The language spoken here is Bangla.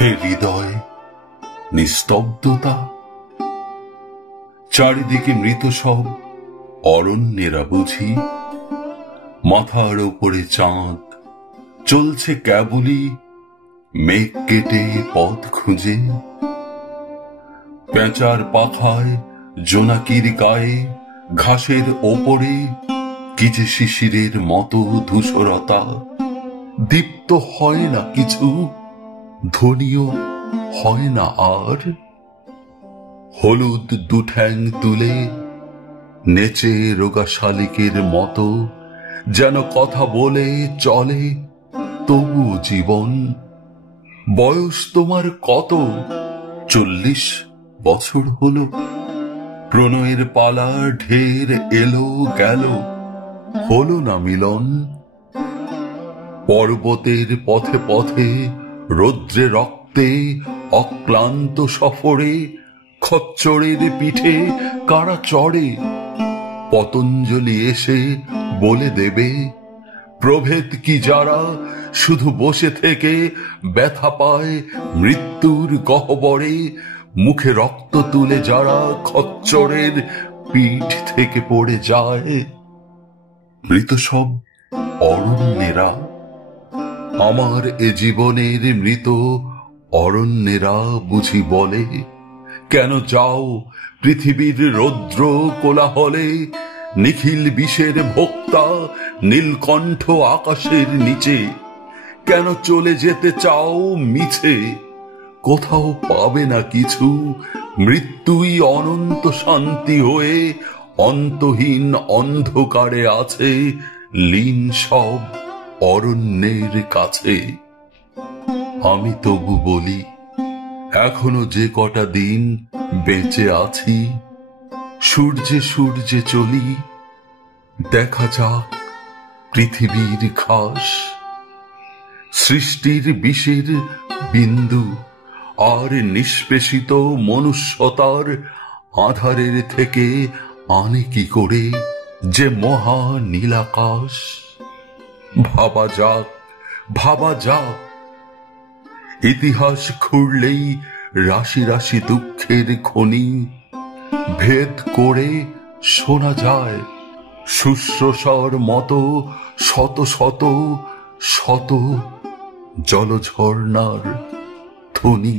হে হৃদয়, নিস্তব্ধতা, চারিদিকে মৃত সব অরণ্যেরা বুঝি। মাথার ওপরে চাঁদ চলছে কেবলই মেঘ কেটে পথ খুঁজে। পেঁচার পাখায় জোনাকির গায়ে ঘাসের ওপরে কি যে শিশিরের মতো ধূসরতা। দীপ্ত হয় না কিছু, ধ্বনিও হয় না আর। হলুদ দুঠ্যাং তুলে নেচে রোগা শালিকের মতো যেন কথা বলে চলে তবু জীবন। বয়স তোমার কত? 40 বছর হলো। প্রণয়ের পালা ঢের এলো গেল, হলো না মিলন। পর্বতের পথে পথে রৌদ্রে রক্তে অক্লান্ত সফরে খচ্চরের পিঠে কারা চড়ে। পতঞ্জলি এসে বলে দেবে প্রভেদ কি যারা শুধু বসে থেকে ব্যথা পায় মৃত্যুর গহ্বরে। মুখে রক্ত তুলে যারা খচ্চরের পিঠ থেকে পড়ে যায়। মৃত সব অরণ্যেরা, আমার এ জীবনের মৃত অরণ্যেরা বুঝি বলে, কেন যাও পৃথিবীর রৌদ্র কোলাহলে। নিখিল বিষের ভোক্তা নীলকণ্ঠ আকাশের নিচে, কেন চলে যেতে চাও মিছে। কোথাও পাবে না কিছু, মৃত্যুই অনন্ত শান্তি হয়ে অন্তহীন অন্ধকারে আছে লীন সব অরণ্যের কাছে। আমি তবু বলি এখনো যে কটা দিন বেঁচে আছি, সূর্যে সূর্যে চলি। দেখা যাক পৃথিবীর ঘাস, সৃষ্টির বিষের বিন্দু আর নিষ্পেষিত মনুষ্যতার আধারের থেকে আনে কি করে যে মহা নীলাকাশ। ভাবা যাক, ভাবা যাক, ইতিহাস খুঁড়লেই রাশি রাশি দুঃখের খনি ভেদ করে শোনা যায় শুশ্রূষার মতো শত শত শত জলঝর্ণার ধ্বনি।